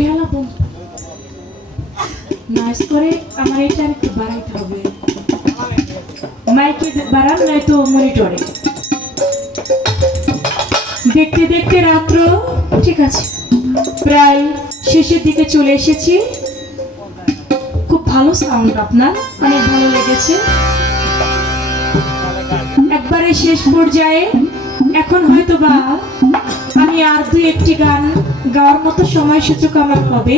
বেহালা বোন নাইস করে আমার এটা একটু বাড়াইতে হবে, মাইকে বাড়ান নয়তো মনিটরে। দেখতে দেখতে রাত্র ঠিক আছে প্রায় শেষের দিকে চলে এসেছি। খুব ভালো সাউন্ড, আপনার অনেক ভালো লেগেছে। একবারে শেষ পর্যায়ে এখন হয়তো বা আমি আর দুই একটি গান গাওয়ার মতো সময় সুযোগ আমার হবে।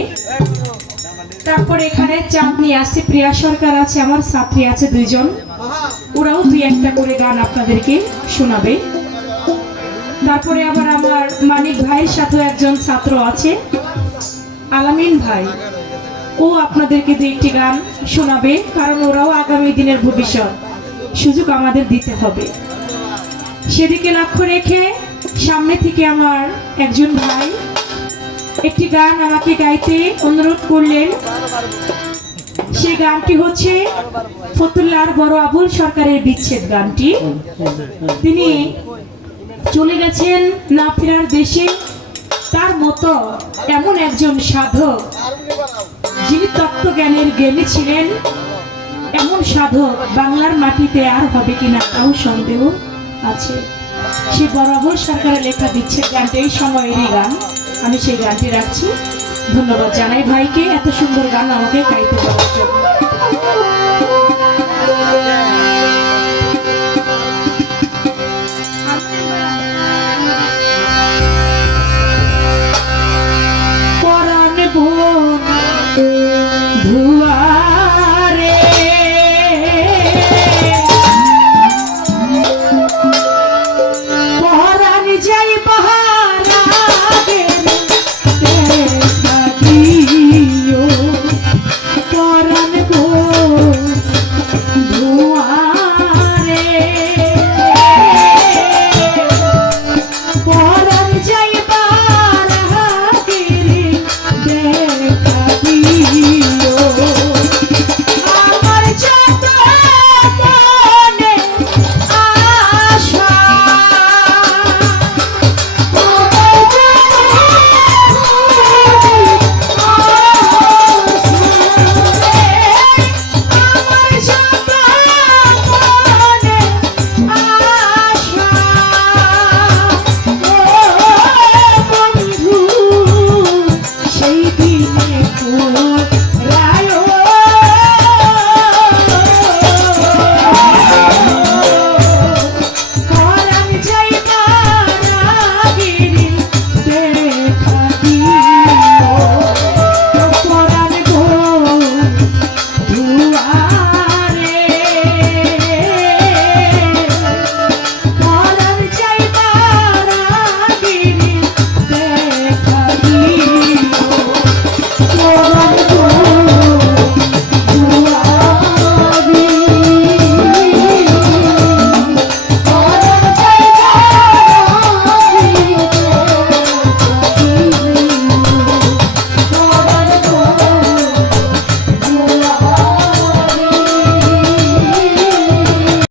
তারপর এখানে চাঁদ নিয়ে আসছে, প্রিয়া সরকার আছে, আমার ছাত্রী আছে দুইজন, ওরাও দুই একটা করে গান আপনাদেরকে শোনাবে। তারপরে আবার আমার মানিক ভাইয়ের সাথে একজন ছাত্র আছে, আলামিন ভাই, ও আপনাদেরকে দুই একটি গান শোনাবে, কারণ ওরাও আগামী দিনের ভবিষ্যৎ, সুযোগ আমাদের দিতে হবে। সেদিকে লক্ষ্য রেখে সামনে থেকে আমার একজন ভাই একটি গান আমাকে গাইতে অনুরোধ করলেন। সেই গানটি হচ্ছে ফতুল্লার বড় আবুল সরকারের বিচ্ছেদ গানটি। তিনি চলে গেছেন না ফেরার দেশে, তার মতো এমন একজন সাধক যিনি তত্ত্বজ্ঞানের জ্ঞানী ছিলেন, এমন সাধক বাংলার মাটিতে আর হবে কিনা তাও সন্দেহ আছে। সে বরাবর সরকারের লেখা বিচ্ছেদ গানটি এই সময়েরই গান, আমি সেই গানটি রাখছি। ধন্যবাদ জানাই ভাইকে এত সুন্দর গান আমাকে গাইতে দেওয়ার জন্য।